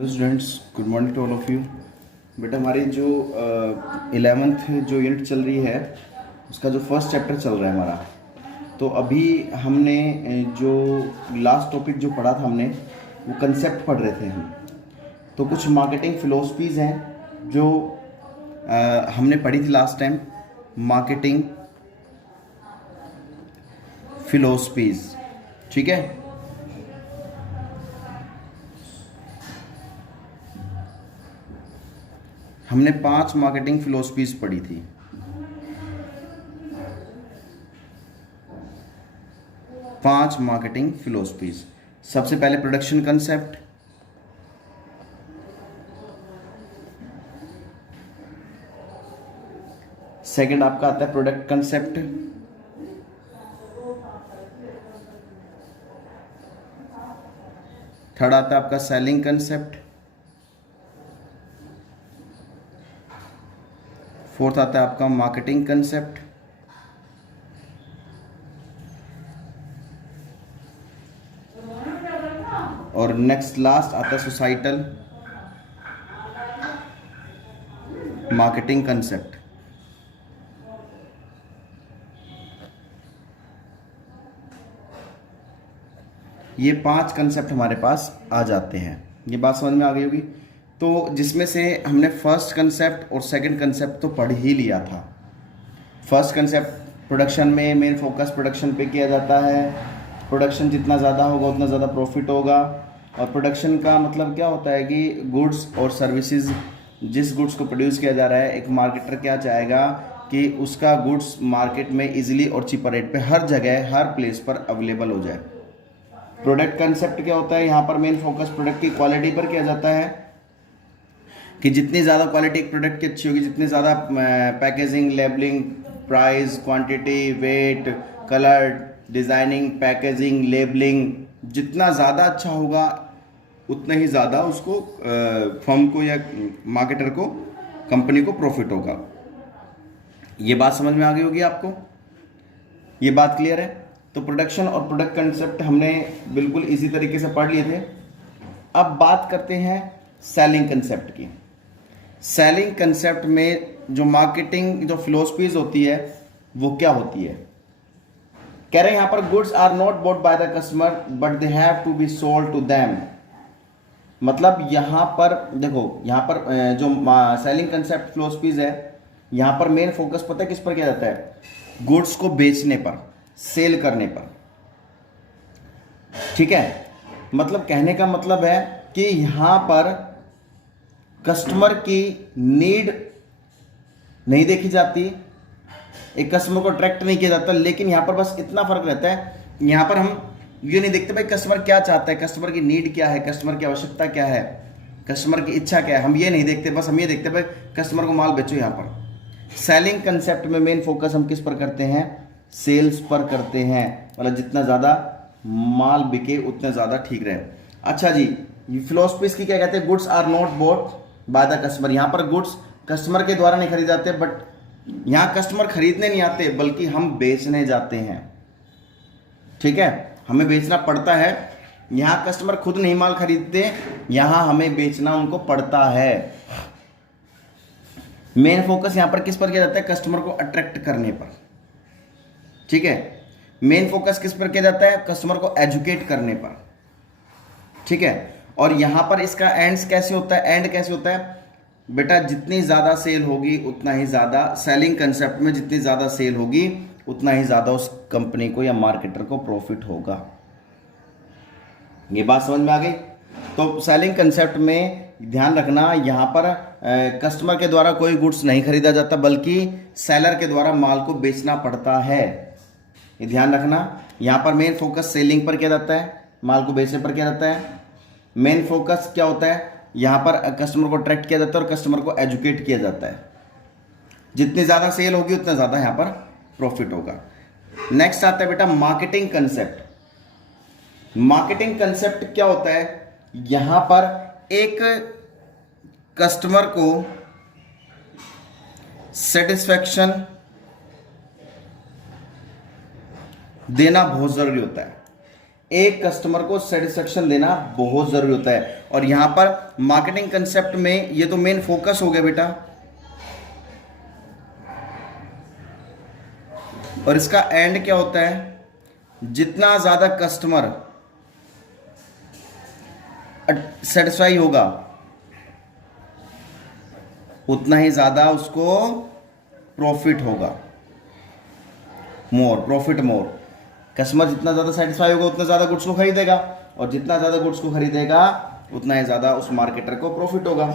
Hello students, good morning to all of you. बेटा हमारी जो 11th जो यूनिट चल रही है उसका जो फर्स्ट चैप्टर चल रहा है हमारा। तो अभी हमने जो लास्ट टॉपिक जो पढ़ा था हमने वो कंसेप्ट पढ़ रहे थे हम। तो कुछ मार्केटिंग फ़िलोसफीज़ हैं जो हमने पढ़ी थी लास्ट टाइम। मार्केटिंग फ़िलोसफीज़, ठीक है। हमने 5 मार्केटिंग फ़िलोसफीज़ पढ़ी थी। पांच मार्केटिंग फ़िलोसफीज़। सबसे पहले प्रोडक्शन कंसेप्ट, सेकंड आपका आता है प्रोडक्ट कंसेप्ट, थर्ड आता है आपका सेलिंग कंसेप्ट, फोर्थ आता है आपका मार्केटिंग कंसेप्ट, और नेक्स्ट लास्ट आता है सोसाइटल मार्केटिंग कंसेप्ट। ये 5 कंसेप्ट हमारे पास आ जाते हैं। ये बात समझ में आ गई होगी। तो जिसमें से हमने फर्स्ट कंसेप्ट और सेकंड कंसेप्ट तो पढ़ ही लिया था। फर्स्ट कंसेप्ट प्रोडक्शन में मेन फोकस प्रोडक्शन पे किया जाता है। प्रोडक्शन जितना ज़्यादा होगा उतना ज़्यादा प्रॉफिट होगा। और प्रोडक्शन का मतलब क्या होता है कि गुड्स और सर्विसेज, जिस गुड्स को प्रोड्यूस किया जा रहा है, एक मार्केटर क्या चाहेगा कि उसका गुड्स मार्केट में इजीली और चीपर रेट पे हर जगह हर प्लेस पर अवेलेबल हो जाए। प्रोडक्ट कंसेप्ट क्या होता है, यहाँ पर मेन फोकस प्रोडक्ट की क्वालिटी पर किया जाता है कि जितनी ज़्यादा क्वालिटी एक प्रोडक्ट की अच्छी होगी, जितनी ज़्यादा packaging, labelling, price, quantity, weight, colour, designing, packaging, labelling जितना ज़्यादा अच्छा होगा उतना ही ज़्यादा उसको फर्म को या मार्केटर को, कंपनी को प्रॉफिट होगा। ये बात समझ में आ गई होगी आपको। ये बात क्लियर है। तो प्रोडक्शन और प्रोडक्ट कंसेप्ट हमने बिल्कुल इसी तरीके से पढ़ लिए थे। अब बात करते हैं सेलिंग कंसेप्ट की। सेलिंग कंसेप्ट में जो मार्केटिंग जो फिलोसफीज होती है वो क्या होती है। कह रहे हैं यहां पर goods are not bought by the customer but they have to be sold to them. मतलब यहां पर देखो, यहां पर जो सेलिंग कंसेप्ट फिलोसफीज है, यहां पर मेन फोकस पता है किस पर किया जाता है, गुड्स को बेचने पर, सेल करने पर, ठीक है। मतलब कहने का मतलब है कि यहां पर कस्टमर की नीड नहीं देखी जाती, एक कस्टमर को अट्रैक्ट नहीं किया जाता, लेकिन यहां पर बस इतना फर्क रहता है, यहां पर हम ये नहीं देखते भाई कस्टमर क्या चाहता है, कस्टमर की नीड क्या है, कस्टमर की आवश्यकता क्या है, कस्टमर की इच्छा क्या है, हम ये नहीं देखते। बस हम ये देखते भाई कस्टमर को माल बेचो। यहां पर सेलिंग कंसेप्ट में मेन फोकस हम किस पर करते हैं, सेल्स पर करते हैं। मतलब जितना ज़्यादा माल बिके उतना ज़्यादा ठीक रहे। अच्छा जी, फिलोसफीज की क्या कहते हैं, goods are not bought by the customer. यहाँ पर गुड्स कस्टमर के द्वारा नहीं खरीदे जाते, बट यहाँ कस्टमर खरीदने नहीं आते बल्कि हम बेचने जाते हैं, ठीक है। हमें बेचना पड़ता है। यहाँ कस्टमर खुद नहीं माल खरीदते, यहाँ हमें बेचना उनको पड़ता है। मेन फोकस यहाँ पर किस पर किया जाता है, कस्टमर को अट्रैक्ट करने पर, ठीक है। मेन फोकस किस पर किया जाता है, कस्टमर को एजुकेट करने पर, ठीक है। और यहां पर इसका एंड कैसे होता है, एंड कैसे होता है बेटा, जितनी ज्यादा सेल होगी उतना ही ज्यादा, सेलिंग कंसेप्ट में जितनी ज्यादा सेल होगी उतना ही ज्यादा उस कंपनी को या मार्केटर को प्रॉफिट होगा। ये बात समझ में आ गई। तो सेलिंग कंसेप्ट में ध्यान रखना, यहां पर कस्टमर के द्वारा कोई गुड्स नहीं खरीदा जाता बल्कि सेलर के द्वारा माल को बेचना पड़ता है। ये ध्यान रखना। यहां पर मेन फोकस सेलिंग पर किया जाता है, माल को बेचने पर किया जाता है। मेन फोकस क्या होता है, यहां पर कस्टमर को अट्रैक्ट किया जाता है और कस्टमर को एजुकेट किया जाता है। जितनी ज़्यादा सेल होगी उतना ज़्यादा यहां पर प्रॉफिट होगा। नेक्स्ट आता है बेटा मार्केटिंग कंसेप्ट। मार्केटिंग कंसेप्ट क्या होता है, यहां पर एक कस्टमर को सेटिस्फैक्शन देना बहुत जरूरी होता है। एक कस्टमर को सेटिस्फेक्शन देना बहुत जरूरी होता है। और यहां पर मार्केटिंग कंसेप्ट में ये तो मेन फोकस हो गया बेटा, और इसका एंड क्या होता है, जितना ज्यादा कस्टमर सेटिस्फाई होगा उतना ही ज्यादा उसको प्रॉफिट होगा, मोर प्रॉफिट मोर। कस्टमर जितना ज़्यादा सेटिस्फाई होगा उतना ज़्यादा गुड्स को खरीदेगा, और जितना ज़्यादा गुड्स को खरीदेगा उतना ही ज़्यादा उस मार्केटर को प्रॉफिट होगा।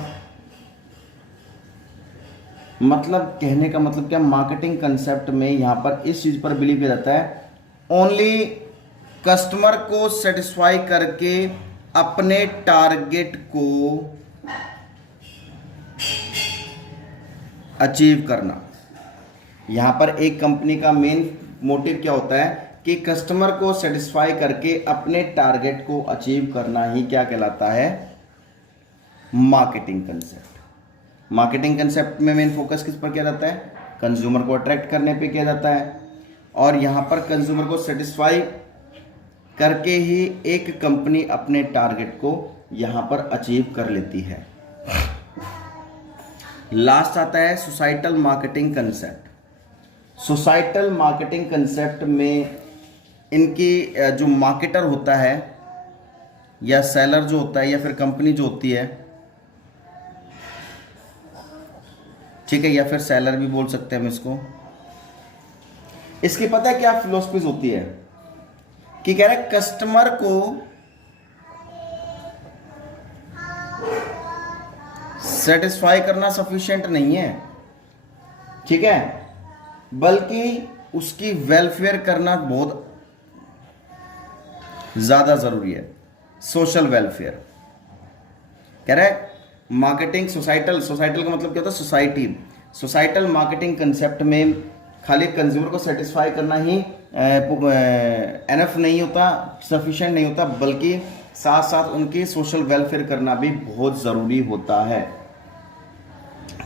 मतलब कहने का मतलब क्या, मार्केटिंग कंसेप्ट में यहाँ पर इस चीज़ पर बिलीव किया जाता है, ओनली कस्टमर को सेटिस्फाई करके अपने टारगेट को अचीव करना। यहाँ पर एक कंपनी का मेन मोटिव क्या होता है कि कस्टमर को सेटिस्फाई करके अपने टारगेट को अचीव करना ही क्या कहलाता है, मार्केटिंग कंसेप्ट। मार्केटिंग कंसेप्ट में मेन फोकस किस पर किया जाता है, कंज्यूमर को अट्रैक्ट करने पे किया जाता है, और यहाँ पर कंज्यूमर को सेटिस्फाई करके ही एक कंपनी अपने टारगेट को यहाँ पर अचीव कर लेती है। लास्ट आता है societal marketing concept. Societal marketing concept में इनकी जो मार्केटर होता है या सेलर जो होता है या फिर कंपनी जो होती है, ठीक है, या फिर सेलर भी बोल सकते हैं हम इसको, इसकी पता है क्या फिलोसफीज होती है कि कह रहे कस्टमर को सेटिस्फाई करना सफिशिएंट नहीं है, ठीक है, बल्कि उसकी वेलफेयर करना बहुत ज्यादा जरूरी है, सोशल वेलफेयर। कह रहे मार्केटिंग सोसाइटल, सोसाइटल का मतलब क्या होता है, सोसाइटी। सोसाइटल मार्केटिंग कंसेप्ट में खाली कंज्यूमर को सेटिस्फाई करना ही एनफ नहीं होता, सफिशिएंट नहीं होता, बल्कि साथ साथ उनकी सोशल वेलफेयर करना भी बहुत ज़रूरी होता है,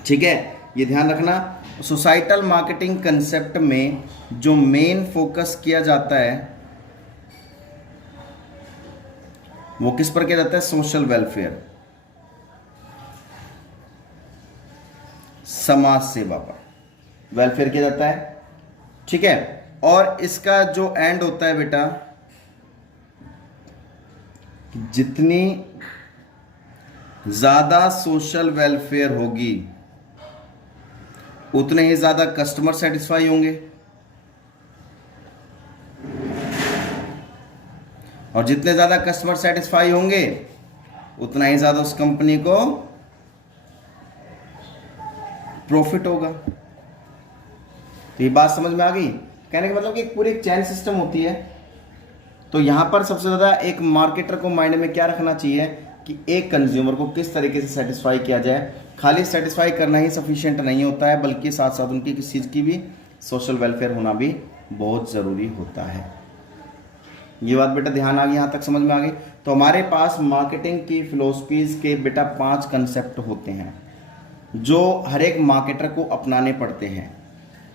ठीक है, ये ध्यान रखना। सोसाइटल मार्केटिंग कंसेप्ट में जो मेन फोकस किया जाता है वो किस पर किया जाता है, सोशल वेलफेयर, समाज सेवा पर वेलफेयर किया जाता है, ठीक है। और इसका जो एंड होता है बेटा, जितनी ज्यादा सोशल वेलफेयर होगी उतने ही ज्यादा कस्टमर सेटिस्फाई होंगे, और जितने ज्यादा कस्टमर सेटिस्फाई होंगे उतना ही ज्यादा उस कंपनी को प्रॉफिट होगा। तो ये बात समझ में आ गई, कहने का मतलब कि पूरी एक चैन सिस्टम होती है। तो यहां पर सबसे ज्यादा एक मार्केटर को माइंड में क्या रखना चाहिए कि एक कंज्यूमर को किस तरीके से सेटिस्फाई किया जाए। खाली सेटिस्फाई करना ही सफिशिएंट नहीं होता है, बल्कि साथ साथ उनकी किसी चीज़ की भी सोशल वेलफेयर होना भी बहुत ज़रूरी होता है। ये बात बेटा ध्यान आ गई, यहाँ तक समझ में आ गई। तो हमारे पास मार्केटिंग की फिलोसफीज के बेटा 5 कंसेप्ट होते हैं जो हर एक मार्केटर को अपनाने पड़ते हैं,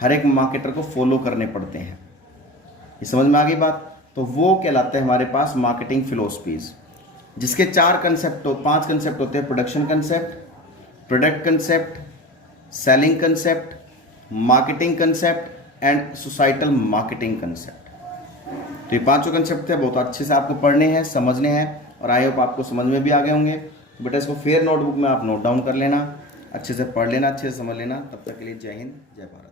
हर एक मार्केटर को फॉलो करने पड़ते हैं। ये समझ में आ गई बात। तो वो कहलाते हैं हमारे पास मार्केटिंग फिलोसफीज, जिसके 5 कंसेप्ट होते हैं। Production concept, product concept, selling concept, marketing concept and societal marketing concept. तो ये 5 कंसेप्ट थे, बहुत अच्छे से आपको पढ़ने हैं, समझने हैं, और आई होप आपको समझ में भी आ गए होंगे। तो बेटा इसको फिर नोटबुक में आप नोट डाउन कर लेना, अच्छे से पढ़ लेना, अच्छे से समझ लेना। तब तक के लिए जय हिंद, जय भारत।